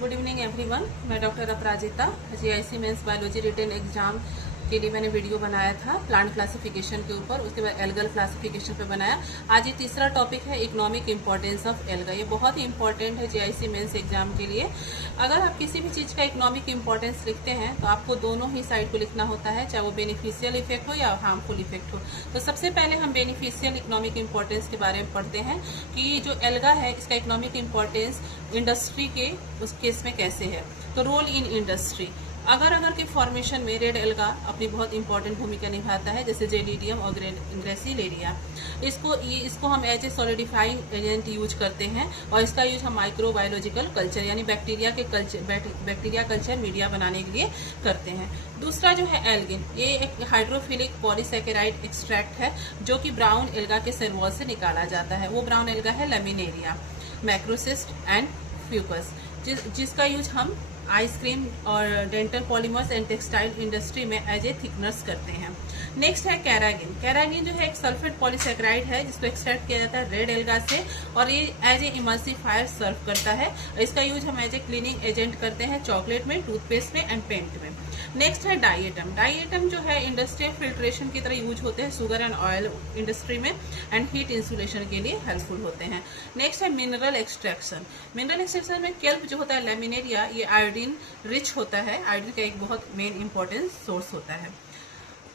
Good evening everyone. मैं doctor Aparajita. GIC mains biology written exam के लिए मैंने वीडियो बनाया था प्लांट क्लासिफिकेशन के ऊपर, उसके बाद एल्गल क्लासिफिकेशन पे बनाया। आज ये तीसरा टॉपिक है इकोनॉमिक इंपॉर्टेंस ऑफ एल्गा। ये बहुत ही इंपॉर्टेंट है जीआईसी मेंस एग्जाम के लिए। अगर आप किसी भी चीज़ का इकोनॉमिक इंपॉर्टेंस लिखते हैं तो आपको दोनों ही साइड को लिखना होता है, चाहे वो बेनिफिशियल इफेक्ट हो या हार्मफुल इफेक्ट हो। तो सबसे पहले हम बेनिफिशियल इकोनॉमिक इंपॉर्टेंस के बारे में पढ़ते हैं कि जो एल्गा है इसका इकोनॉमिक इंपॉर्टेंस इंडस्ट्री के उस केस में कैसे है। तो रोल इन इंडस्ट्री, अगर के फॉर्मेशन में रेड एल्गा अपनी बहुत इंपॉर्टेंट भूमिका निभाता है, जैसे जेलिडियम और ग्रेसिलेरिया। इसको हम as a solidifying agent use करते हैं और इसका यूज हम माइक्रोबायोलॉजिकल कल्चर यानी बैक्टीरिया कल्चर मीडिया बनाने के लिए करते हैं। दूसरा जो है एल्गिन, ये एक हाइड्रोफिलिक पॉलीसैकेराइड एक्सट्रैक्ट है जो कि ब्राउन एल्गा के सेल वॉल से निकाला जाता है। वो ब्राउन एल्गा है लैमिनेरिया, मैक्रोसिस्ट एंड फ्यूकस, जिसका यूज हम आइसक्रीम और dental polymers and textile industry में एज ए थिकनर्स करते हैं। नेक्स्ट है कैरागिन। कैरागिन जो है एक सल्फेट पॉलीसैकेराइड है जिसको एक्सट्रैक्ट किया जाता है रेड एल्गा से और ये एज ए इमल्सिफायर सर्व करता है। इसका यूज हम एज ए क्लीनिंग एजेंट करते हैं चॉकलेट में, टूथपेस्ट में एंड पेंट में। नेक्स्ट है डाइएटम। डाइएटम जो है इंडस्ट्रियल फिल्ट्रेशन की तरह यूज होते हैं शुगर एंड ऑयल इंडस्ट्री में एंड हीट इंसुलेशन के लिए हेल्पफुल होते हैं। नेक्स्ट है मिनरल एक्सट्रैक्शन। मिनरल एक्सट्रैक्शन में केल्प जो होता है लैमिनेरिया, ये आयोडीन रिच होता है। आयोडीन का एक बहुत मेन इंपॉर्टेंट सोर्स होता है।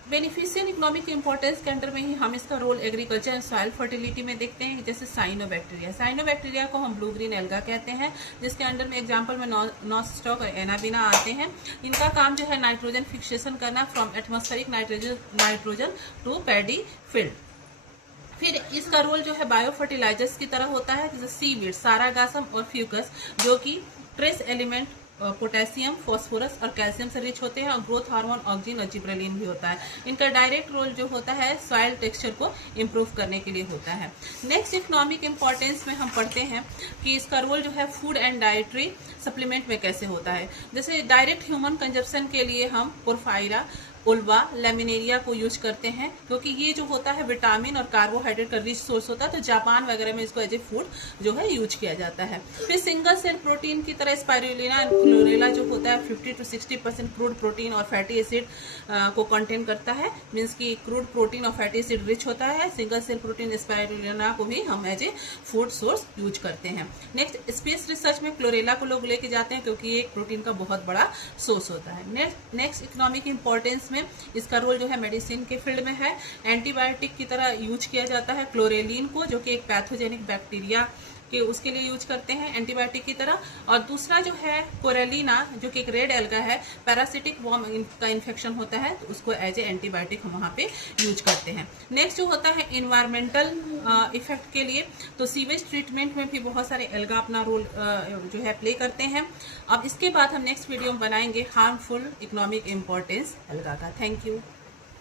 बेनिफिशियल इकोनॉमिक इंपॉर्टेंस के अंडर में ही हम इसका role agriculture and soil fertility में देखते हैं, जैसे साइनोबैक्टीरिया। साइनोबैक्टीरिया को हम ब्लू ग्रीन एल्गा कहते हैं, जिसके अंडर में एग्जांपल में नॉस्टॉक और एनाबिना आते हैं। इनका काम जो है नाइट्रोजन फिक्सेशन करना from atmospheric nitrogen to paddy field. फिर इसका रोल जो है बायो फर्टिलाइजर्स की तरह होता है, जैसे सीवीड, सारागासम और फ्यूकस, जो कि ट्रेस एलिमेंट पोटेशियम, फास्फोरस और कैल्शियम से रिच होते हैं और ग्रोथ हार्मोन ऑक्सिन और जिब्रेलिन भी होता है। इनका डायरेक्ट रोल जो होता है सॉइल टेक्सचर को इम्प्रूव करने के लिए होता है। नेक्स्ट इकोनॉमिक इंपॉर्टेंस में हम पढ़ते हैं कि इसका रोल जो है फूड एंड डाइटरी सप्लीमेंट में कैसे होता है। जैसे डायरेक्ट ह्यूमन कंजप्शन के लिए हम पोरफायरा, उल्वा, लैमिनेरिया को यूज करते हैं क्योंकि ये जो होता है विटामिन और कार्बोहाइड्रेट का रिच सोर्स होता है, तो जापान वगैरह में इसको एज ए फूड जो है यूज किया जाता है। फिर सिंगल सेल प्रोटीन की तरह स्पाइरुलिना एंड क्लोरेला जो होता है 50 to 60% क्रूड प्रोटीन और फैटी एसिड को कंटेन करता है, मीन्स की क्रूड प्रोटीन और फैटी एसिड रिच होता है। सिंगल सेल प्रोटीन स्पाइरुलिना को भी हम as a food source use करते हैं। नेक्स्ट स्पेस रिसर्च में क्लोरेला को लोग लेके जाते हैं क्योंकि ये एक प्रोटीन का बहुत बड़ा सोर्स होता है। नेक्स्ट इकोनॉमिक इंपॉर्टेंस में इसका रोल जो है मेडिसिन के फील्ड में है। एंटीबायोटिक की तरह यूज किया जाता है क्लोरेलिन को, जो कि एक पैथोजेनिक बैक्टीरिया के उसके लिए यूज करते हैं एंटीबायोटिक की तरह। और दूसरा जो है कोरेलिना, जो कि एक रेड एल्गा है, पैरासिटिक वॉर्म का इन्फेक्शन होता है तो उसको एज ए एंटीबायोटिक हम वहाँ पे यूज करते हैं। नेक्स्ट जो होता है इन्वायरमेंटल इफेक्ट के लिए, तो सीवेज ट्रीटमेंट में भी बहुत सारे एल्गा अपना रोल जो है प्ले करते हैं। अब इसके बाद हम नेक्स्ट वीडियो में बनाएंगे हार्मफुल इकोनॉमिक इंपॉर्टेंस एल्गा का। Thank you.